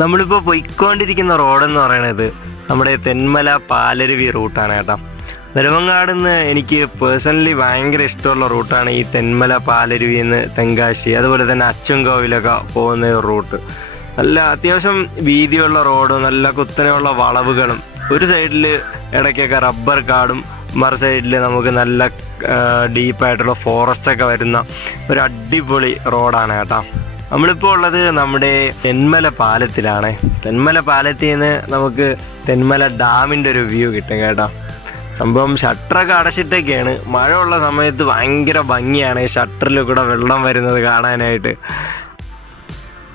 നമ്മളിപ്പോൾ പോയിക്കൊണ്ടിരിക്കുന്ന റോഡെന്ന് പറയുന്നത് നമ്മുടെ തെന്മല പാലരുവി റൂട്ടാണ് കേട്ടോ. നെടുമങ്ങാട് നിന്ന് എനിക്ക് പേഴ്സണലി ഭയങ്കര ഇഷ്ടമുള്ള റൂട്ടാണ് ഈ തെന്മല പാലരുവി നിന്ന് തെങ്കാശി, അതുപോലെ തന്നെ അച്ചൻകോവിലൊക്കെ പോകുന്ന ഒരു റൂട്ട്. നല്ല അത്യാവശ്യം വീതിയുള്ള റോഡും നല്ല കുത്തനെയുള്ള വളവുകളും, ഒരു സൈഡിൽ ഇടയ്ക്കൊക്കെ റബ്ബർ കാടും മറു സൈഡിൽ നമുക്ക് നല്ല ഡീപ്പായിട്ടുള്ള ഫോറസ്റ്റൊക്കെ വരുന്ന ഒരു അടിപൊളി റോഡാണ് കേട്ടോ. നമ്മളിപ്പോൾ ഉള്ളത് നമ്മുടെ തെന്മല പാലത്തിലാണ്. തെന്മല പാലത്തിൽ നിന്ന് നമുക്ക് തെന്മല ഡാമിൻ്റെ ഒരു വ്യൂ കിട്ടും കേട്ടോ. സംഭവം ഷട്ടറൊക്കെ അടച്ചിട്ടൊക്കെയാണ്. മഴ ഉള്ള സമയത്ത് ഭയങ്കര ഭംഗിയാണ് ഈ ഷട്ടറിൽ കൂടെ വെള്ളം വരുന്നത് കാണാനായിട്ട്.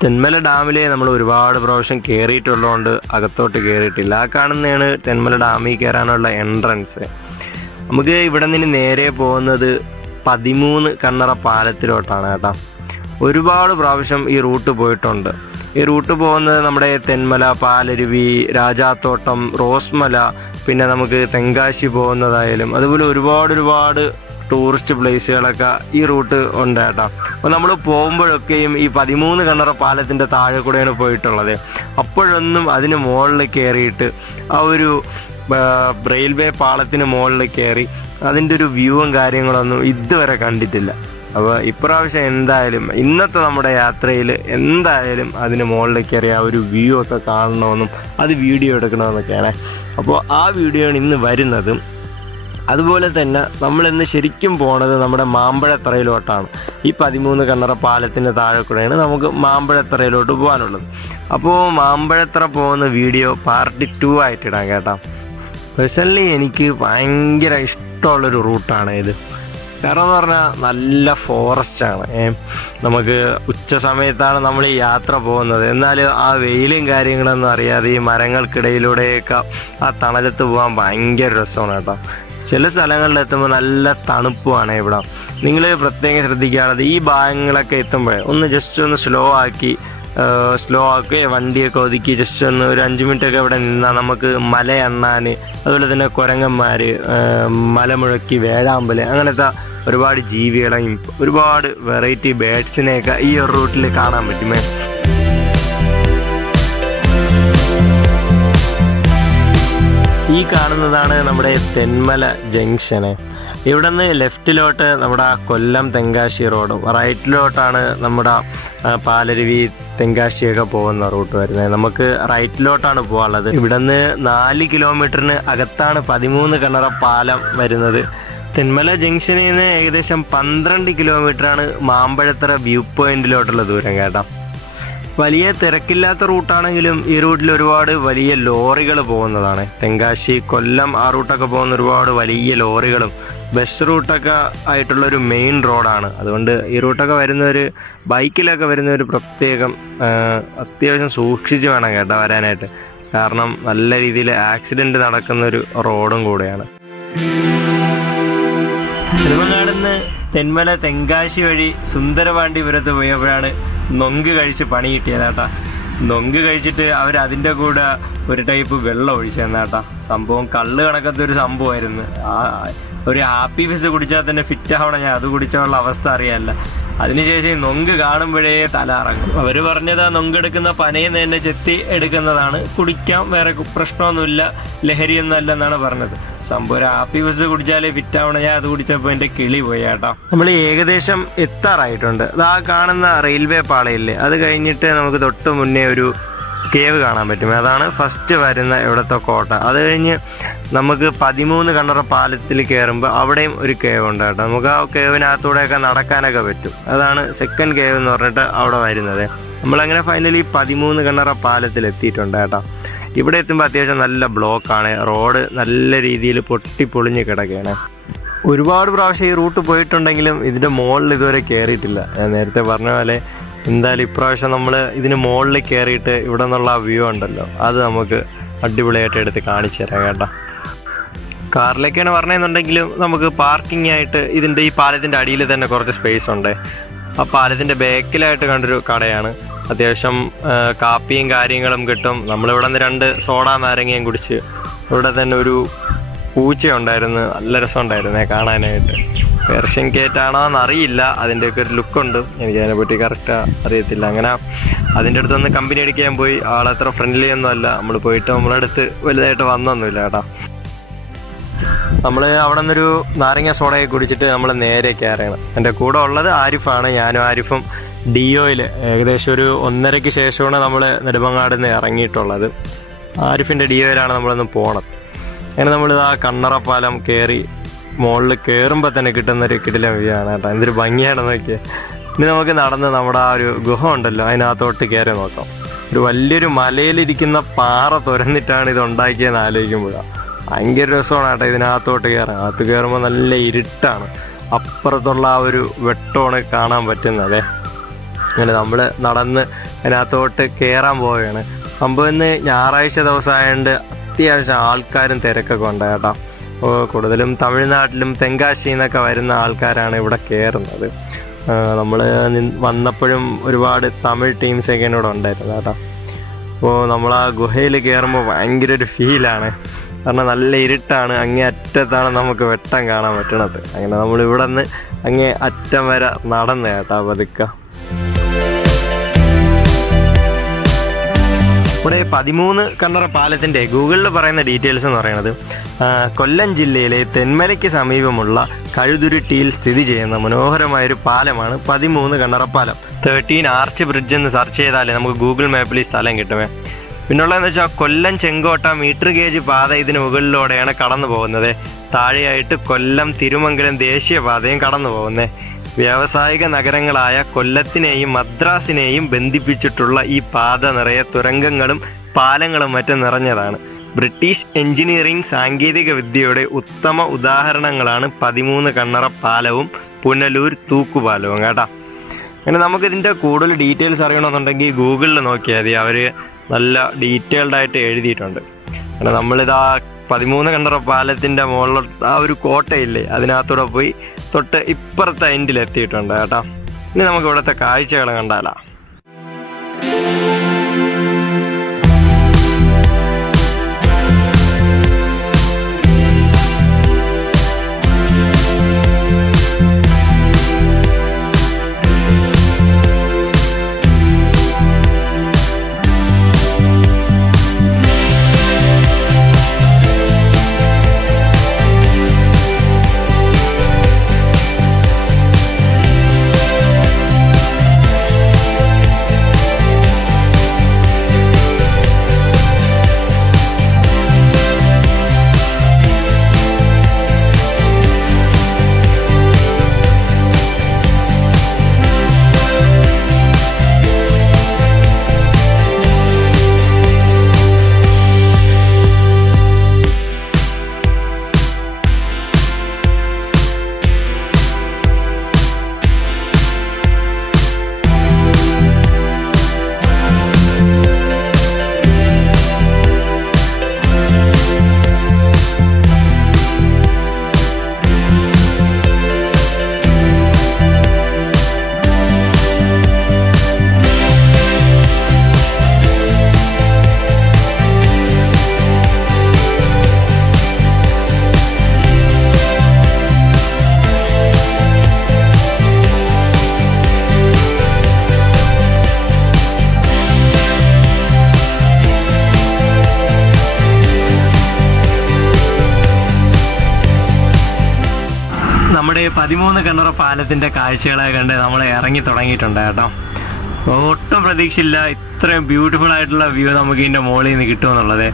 തെന്മല ഡാമിൽ നമ്മൾ ഒരുപാട് പ്രാവശ്യം കയറിയിട്ടുള്ളതുകൊണ്ട് അകത്തോട്ട് കയറിയിട്ടില്ല. ആ കാണുന്നതാണ് തെന്മല ഡാമിൽ കയറാനുള്ള എൻട്രൻസ്. നമുക്ക് ഇവിടെ നിന്ന് നേരെ പോകുന്നത് 13 കണ്ണറ പാലത്തിലോട്ടാണ് കേട്ടോ. ഒരുപാട് പ്രാവശ്യം ഈ റൂട്ട് പോയിട്ടുണ്ട്. ഈ റൂട്ട് പോകുന്നത് നമ്മുടെ തെന്മല, പാലരുവി, രാജാത്തോട്ടം, റോസ്മല, പിന്നെ നമുക്ക് തെങ്കാശി പോകുന്നതായാലും അതുപോലെ ഒരുപാട് ടൂറിസ്റ്റ് പ്ലേസുകളൊക്കെ ഈ റൂട്ട് ഉണ്ട് കേട്ടോ. അപ്പോൾ നമ്മൾ പോകുമ്പോഴൊക്കെയും ഈ 13 കണ്ണറ പാലത്തിൻ്റെ താഴെ കൂടെയാണ് പോയിട്ടുള്ളത്. അപ്പോഴൊന്നും അതിന് മുകളിൽ കയറിയിട്ട് ആ ഒരു റെയിൽവേ പാളത്തിന് മുകളിൽ കയറി അതിൻ്റെ ഒരു വ്യൂവും കാര്യങ്ങളൊന്നും ഇതുവരെ കണ്ടിട്ടില്ല. അപ്പോൾ ഇപ്രാവശ്യം എന്തായാലും ഇന്നത്തെ നമ്മുടെ യാത്രയിൽ എന്തായാലും അതിന് മുകളിൽ കയറി ആ ഒരു വ്യൂ ഒക്കെ കാണണമെന്നും അത് വീഡിയോ എടുക്കണമെന്നൊക്കെയാണ്. അപ്പോൾ ആ വീഡിയോ ആണ് ഇന്ന് വരുന്നത്. അതുപോലെ തന്നെ നമ്മളിന്ന് ശരിക്കും പോണത് നമ്മുടെ മാമ്പഴത്തറയിലോട്ടാണ്. ഈ 13 കണ്ണറ പാലത്തിൻ്റെ താഴെ കൂടെയാണ് നമുക്ക് മാമ്പഴത്തറയിലോട്ട് പോകാനുള്ളത്. അപ്പോൾ മാമ്പഴത്തറ പോകുന്ന വീഡിയോ പാർട്ട് 2 ആയിട്ടിടാം കേട്ടോ. പേഴ്സണലി എനിക്ക് ഭയങ്കര ഇഷ്ടമുള്ളൊരു റൂട്ടാണ് ഇത്. കാരണം എന്ന് പറഞ്ഞാൽ നല്ല ഫോറസ്റ്റാണ്. നമുക്ക് ഉച്ച സമയത്താണ് നമ്മൾ ഈ യാത്ര പോകുന്നത്. എന്നാൽ ആ വെയിലും കാര്യങ്ങളൊന്നും അറിയാതെ ഈ മരങ്ങൾക്കിടയിലൂടെയൊക്കെ ആ തണലത്ത് പോകാൻ ഭയങ്കര രസമാണ് കേട്ടോ. ചില സ്ഥലങ്ങളിലെത്തുമ്പോൾ നല്ല തണുപ്പുമാണ് ഇവിടെ. നിങ്ങൾ പ്രത്യേകം ശ്രദ്ധിക്കുകയാണത് ഈ ഭാഗങ്ങളൊക്കെ എത്തുമ്പോഴേ ഒന്ന് ജസ്റ്റ് ഒന്ന് സ്ലോ ആക്കി വണ്ടിയൊക്കെ ഒതുക്കി ജസ്റ്റ് ഒന്ന് ഒരു 5 മിനിറ്റൊക്കെ ഇവിടെ നിന്നാൽ നമുക്ക് മല എണ്ണാൻ, അതുപോലെ തന്നെ കുരങ്ങന്മാർ, മലമുഴക്കി, വേഴാമ്പൽ, അങ്ങനത്തെ ഒരുപാട് ജീവികളെയും ഒരുപാട് വെറൈറ്റി ബേഡ്സിനെയൊക്കെ ഈ ഒരു റൂട്ടിൽ കാണാൻ പറ്റുമേ. ഈ കാണുന്നതാണ് നമ്മുടെ തെന്മല ജംഗ്ഷന്. ഇവിടെ നിന്ന് ലെഫ്റ്റിലോട്ട് നമ്മുടെ കൊല്ലം തെങ്കാശി റോഡും റൈറ്റിലോട്ടാണ് നമ്മുടെ പാലരുവി തെങ്കാശിയൊക്കെ പോകുന്ന റൂട്ട് വരുന്നത്. നമുക്ക് റൈറ്റിലോട്ടാണ് പോകാനുള്ളത്. ഇവിടെ നിന്ന് 4 കിലോമീറ്ററിന് അകത്താണ് 13 കണ്ണറ പാലം വരുന്നത്. തെന്മല ജംഗ്ഷനിൽ നിന്ന് ഏകദേശം 12 കിലോമീറ്ററാണ് മാമ്പഴത്തറ വ്യൂ പോയിന്റിലോട്ടുള്ള ദൂരം കേട്ടോ. വലിയ തിരക്കില്ലാത്ത റൂട്ടാണെങ്കിലും ഈ റൂട്ടിൽ ഒരുപാട് വലിയ ലോറികൾ പോകുന്നതാണ്. തെങ്കാശി, കൊല്ലം ആ റൂട്ടൊക്കെ പോകുന്ന ഒരുപാട് വലിയ ലോറികളും ബസ് റൂട്ടൊക്കെ ആയിട്ടുള്ളൊരു മെയിൻ റോഡാണ്. അതുകൊണ്ട് ഈ റൂട്ടൊക്കെ വരുന്നവർ, ബൈക്കിലൊക്കെ വരുന്നവർ പ്രത്യേകം അത്യാവശ്യം സൂക്ഷിച്ച് വേണം കേട്ടോ വരാനായിട്ട്. കാരണം നല്ല രീതിയിൽ ആക്സിഡൻറ്റ് നടക്കുന്നൊരു റോഡും കൂടെയാണ്. നെടുമങ്ങാടുന്ന് തെന്മല തെങ്കാശി വഴി സുന്ദരപാണ്ഡിപുരത്ത് പോയപ്പോഴാണ് നൊങ്ക് കഴിച്ച് പണി കിട്ടിയതാട്ടാ. നൊങ്ക് കഴിച്ചിട്ട് അവരതിൻ്റെ കൂടെ ഒരു ടൈപ്പ് വെള്ളം ഒഴിച്ചു തന്നാട്ടാ. സംഭവം കള്ള് കണക്കത്തെ ഒരു സംഭവമായിരുന്നു. ഒരു ഹാപ്പി ഫിസ് കുടിച്ചാൽ തന്നെ ഫിറ്റ് ആവണം. ഞാൻ അത് കുടിച്ചുള്ള അവസ്ഥ അറിയാമല്ല. അതിനുശേഷം നൊങ്ക് കാണുമ്പോഴേ തല ഇറങ്ങും. അവർ പറഞ്ഞത് ആ നൊങ്കെടുക്കുന്ന പനയിൽ നിന്ന് തന്നെ ചെത്തി എടുക്കുന്നതാണ്, കുടിക്കാം, വേറെ പ്രശ്നമൊന്നുമില്ല, ലഹരിയൊന്നും അല്ലെന്നാണ് പറഞ്ഞത്. സംഭവം ഒരു ഹാപ്പി ഫിസ് കുടിച്ചാലേ ഫിറ്റ് ആവണം. ഞാൻ അത് കുടിച്ചപ്പോൾ എൻ്റെ കിളി പോയി കേട്ടോ. നമ്മൾ ഏകദേശം എത്താറായിട്ടുണ്ട്. അത് ആ കാണുന്ന റെയിൽവേ പാളയില്ലേ, അത് കഴിഞ്ഞിട്ട് നമുക്ക് തൊട്ട് മുന്നേ ഒരു കേവ് കാണാൻ പറ്റും. അതാണ് ഫസ്റ്റ് വരുന്ന ഇവിടുത്തെ കോട്ട. അത് കഴിഞ്ഞ് നമുക്ക് 13 കണ്ണറ പാലത്തിൽ കയറുമ്പോൾ അവിടെയും ഒരു കേവ് ഉണ്ട് കേട്ടോ. നമുക്ക് ആ കേവിനകത്തൂടെയൊക്കെ നടക്കാനൊക്കെ പറ്റും. അതാണ് സെക്കൻഡ് കേവ് എന്ന് പറഞ്ഞിട്ട് അവിടെ വരുന്നത്. നമ്മളങ്ങനെ ഫൈനലി 13 കണ്ണറ പാലത്തിൽ എത്തിയിട്ടുണ്ട് കേട്ടോ. ഇവിടെ എത്തുമ്പോൾ അത്യാവശ്യം നല്ല ബ്ലോക്കാണ്. റോഡ് നല്ല രീതിയിൽ പൊട്ടിപ്പൊളിഞ്ഞ് കിടക്കുകയാണ്. ഒരുപാട് പ്രാവശ്യം ഈ റൂട്ട് പോയിട്ടുണ്ടെങ്കിലും ഇതിൻ്റെ മുകളിൽ ഇതുവരെ കയറിയിട്ടില്ല. ഞാൻ നേരത്തെ പറഞ്ഞ പോലെ എന്തായാലും ഇപ്രാവശ്യം നമ്മൾ ഇതിന് മുകളിൽ കയറിയിട്ട് ഇവിടെ നിന്നുള്ള ആ വ്യൂ ഉണ്ടല്ലോ, അത് നമുക്ക് അടിപൊളിയായിട്ട് എടുത്ത് കാണിച്ചു തരാം കേട്ടോ. കാറിലേക്കാണ് പറഞ്ഞതെന്നുണ്ടെങ്കിലും നമുക്ക് പാർക്കിംഗ് ആയിട്ട് ഇതിൻ്റെ ഈ പാലത്തിൻ്റെ അടിയിൽ തന്നെ കുറച്ച് സ്പേസ് ഉണ്ട്. ആ പാലത്തിൻ്റെ ബാക്കിലായിട്ട് കണ്ടൊരു കടയാണ്. അത്യാവശ്യം കാപ്പിയും കാര്യങ്ങളും കിട്ടും. നമ്മളിവിടെ നിന്ന് 2 സോഡ നാരങ്ങയും കുടിച്ച് ഇവിടെ തന്നെ ഒരു പൂച്ചയുണ്ടായിരുന്നു, നല്ല രസമുണ്ടായിരുന്നേ കാണാനായിട്ട്. പേർഷ്യൻ കേറ്റാണോ എന്നറിയില്ല, അതിൻ്റെയൊക്കെ ഒരു ലുക്കുണ്ട്, എനിക്ക് അതിനെപ്പറ്റി കറക്റ്റ് അറിയത്തില്ല. അങ്ങനെ അതിൻ്റെ അടുത്തൊന്ന് കമ്പനി അടിക്കാൻ പോയി. ആളത്ര ഫ്രണ്ട്ലി ഒന്നും അല്ല. നമ്മൾ പോയിട്ട് നമ്മളടുത്ത് വലുതായിട്ട് വന്നൊന്നുമില്ല കേട്ടോ. നമ്മൾ അവിടെ നിന്നൊരു നാരങ്ങ സോഡയൊക്കെ കുടിച്ചിട്ട് നമ്മൾ നേരെ കയറണം. എൻ്റെ കൂടെ ഉള്ളത് ആരിഫാണ്. ഞാനും ആരിഫും ഡിയോയിൽ ഏകദേശം ഒരു 1:30 ശേഷമാണ് നമ്മൾ നെടുമങ്ങാട് നിന്ന് ഇറങ്ങിയിട്ടുള്ളത്. ആരിഫിൻ്റെ ഡിയോയിലാണ് നമ്മളൊന്ന് പോണത്. അങ്ങനെ നമ്മൾ ആ കണ്ണറപ്പാലം കയറി മുകളിൽ കയറുമ്പോൾ തന്നെ കിട്ടുന്നൊരു കിടിലം വ്യൂ ആണ് കേട്ടോ. എന്തൊരു ഭംഗിയാണെന്ന് നോക്കിയാൽ. ഇനി നമുക്ക് നടന്ന് നമ്മുടെ ആ ഒരു ഗുഹ ഉണ്ടല്ലോ അതിനകത്തോട്ട് കയറി നോക്കാം. ഒരു വലിയൊരു മലയിലിരിക്കുന്ന പാറ തുരന്നിട്ടാണ് ഇത് ഉണ്ടാക്കിയെന്ന് ആലോചിക്കുമ്പോഴാണ് ഭയങ്കര രസമാണ് കേട്ടോ ഇതിനകത്തോട്ട് കയറാൻ. അകത്ത് കയറുമ്പോൾ നല്ല ഇരുട്ടാണ്, അപ്പുറത്തുള്ള ആ ഒരു വെട്ടമാണ് കാണാൻ പറ്റുന്നത്. അങ്ങനെ നമ്മൾ നടന്ന് അതിനകത്തോട്ട് കയറാൻ പോവുകയാണ്. സംഭവം ഇന്ന് ഞായറാഴ്ച ദിവസമായതുകൊണ്ട് അത്യാവശ്യം ആൾക്കാരും തിരക്കൊക്കെ ഉണ്ട് കേട്ടോ. അപ്പോൾ കൂടുതലും തമിഴ്നാട്ടിലും തെങ്കാശിയിൽ നിന്നൊക്കെ വരുന്ന ആൾക്കാരാണ് ഇവിടെ കയറുന്നത്. നമ്മൾ വന്നപ്പോഴും ഒരുപാട് തമിഴ് ടീംസൊക്കെ ഇവിടെ ഉണ്ടായിരുന്നു കേട്ടോ. അപ്പോൾ നമ്മൾ ആ ഗുഹയിൽ കയറുമ്പോൾ ഭയങ്കര ഒരു ഫീലാണ്. കാരണം നല്ല ഇരുട്ടാണ്, അങ്ങേ അറ്റത്താണ് നമുക്ക് വെട്ടം കാണാൻ പറ്റണത്. അങ്ങനെ നമ്മൾ ഇവിടെ നിന്ന് അങ്ങേ അറ്റം വരെ നടന്ന് കേട്ടോ പതുക്കെ. ഇവിടെ 13 കണ്ണറ പാലത്തിൻ്റെ ഗൂഗിളിൽ പറയുന്ന ഡീറ്റെയിൽസ് എന്ന് പറയുന്നത് കൊല്ലം ജില്ലയിലെ തെന്മലയ്ക്ക് സമീപമുള്ള കഴുതുരുട്ടിയിൽ സ്ഥിതി ചെയ്യുന്ന മനോഹരമായൊരു പാലമാണ് 13 കണ്ണറ പാലം. 13 ആർച്ച് ബ്രിഡ്ജ് എന്ന് സെർച്ച് ചെയ്താലേ നമുക്ക് ഗൂഗിൾ മാപ്പിൽ ഈ സ്ഥലം കിട്ടുമേ. പിന്നുള്ളതെന്ന് വെച്ചാൽ കൊല്ലം ചെങ്കോട്ട മീറ്റർ ഗേജ് പാത ഇതിന് മുകളിലൂടെയാണ് കടന്നു പോകുന്നത്. താഴെയായിട്ട് കൊല്ലം തിരുമംഗലം ദേശീയപാതയും കടന്നു പോകുന്നത്. വ്യാവസായിക നഗരങ്ങളായ കൊല്ലത്തിനെയും മദ്രാസിനെയും ബന്ധിപ്പിച്ചിട്ടുള്ള ഈ പാത നിറയെ തുരങ്കങ്ങളും പാലങ്ങളും മറ്റും നിറഞ്ഞതാണ്. ബ്രിട്ടീഷ് എഞ്ചിനീയറിംഗ് സാങ്കേതിക വിദ്യയുടെ ഉത്തമ ഉദാഹരണങ്ങളാണ് 13 കണ്ണറ പാലവും പുനലൂർ തൂക്കുപാലവും കേട്ടോ. അങ്ങനെ നമുക്കിതിൻ്റെ കൂടുതൽ ഡീറ്റെയിൽസ് അറിയണമെന്നുണ്ടെങ്കിൽ ഗൂഗിളിൽ നോക്കിയാൽ മതി, അവർ നല്ല ഡീറ്റെയിൽഡായിട്ട് എഴുതിയിട്ടുണ്ട്. കാരണം നമ്മളിതാ 13 കണ്ണറ പാലത്തിൻ്റെ മുകളിൽ ആ ഒരു കോട്ടയില്ലേ അതിനകത്തൂടെ പോയി തൊട്ട് ഇപ്പുറത്തെ എൻഡിൽ എത്തിയിട്ടുണ്ട് കേട്ടോ. ഇനി നമുക്ക് ഇവിടുത്തെ കാഴ്ചകൾ കണ്ടാലോ. നമ്മുടെ 13 കണ്ണറ പാലത്തിൻ്റെ കാഴ്ചകളെ കണ്ട് നമ്മൾ ഇറങ്ങി തുടങ്ങിയിട്ടുണ്ട് കേട്ടോ. ഒട്ടും പ്രതീക്ഷയില്ല ഇത്രയും ബ്യൂട്ടിഫുൾ ആയിട്ടുള്ള വ്യൂ നമുക്ക് ഇതിൻ്റെ മുകളിൽ നിന്ന് കിട്ടുമെന്നുള്ളത്.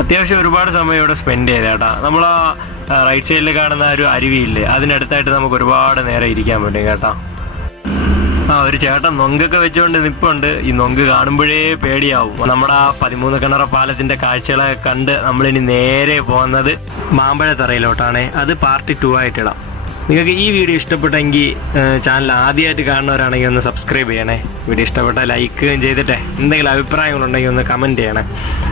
അത്യാവശ്യം ഒരുപാട് സമയം ഇവിടെ സ്പെൻഡ് ചെയ്ത് കേട്ടോ. നമ്മൾ ആ റൈറ്റ് സൈഡിൽ കാണുന്ന ഒരു അരുവിയില്ലേ അതിനടുത്തായിട്ട് നമുക്ക് ഒരുപാട് നേരം ഇരിക്കാൻ പറ്റും കേട്ടോ. ഒരു ചേട്ടൻ നൊങ്കൊക്കെ വെച്ചുകൊണ്ട് നിൽപ്പുണ്ട്. ഈ നൊങ്ക് കാണുമ്പോഴേ പേടിയാവും. നമ്മുടെ ആ 13 കണ്ണറ പാലത്തിൻ്റെ കാഴ്ചകളൊക്കെ കണ്ട് നമ്മളിനി നേരെ പോകുന്നത് മാമ്പഴത്തറയിലോട്ടാണ്. അത് പാർട്ട് 2 ആയിട്ടിടാം. നിങ്ങൾക്ക് ഈ വീഡിയോ ഇഷ്ടപ്പെട്ടെങ്കിൽ ചാനൽ ആദ്യമായിട്ട് കാണുന്നവരാണെങ്കിൽ ഒന്ന് സബ്സ്ക്രൈബ് ചെയ്യണേ. വീഡിയോ ഇഷ്ടപ്പെട്ടാൽ ലൈക്കും ചെയ്തിട്ടേ എന്തെങ്കിലും അഭിപ്രായങ്ങളുണ്ടെങ്കിൽ ഒന്ന് കമൻറ്റ് ചെയ്യണേ.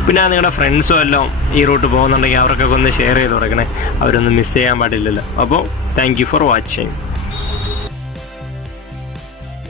പിന്നെ നിങ്ങളുടെ ഫ്രണ്ട്സും എല്ലാം ഈ റൂട്ട് പോകുന്നുണ്ടെങ്കിൽ അവർക്കൊക്കെ ഒന്ന് ഷെയർ ചെയ്ത് കൊടുക്കണേ. അവരൊന്നും മിസ് ചെയ്യാൻ പാടില്ലല്ലോ. അപ്പോൾ താങ്ക് യു ഫോർ വാച്ചിങ്.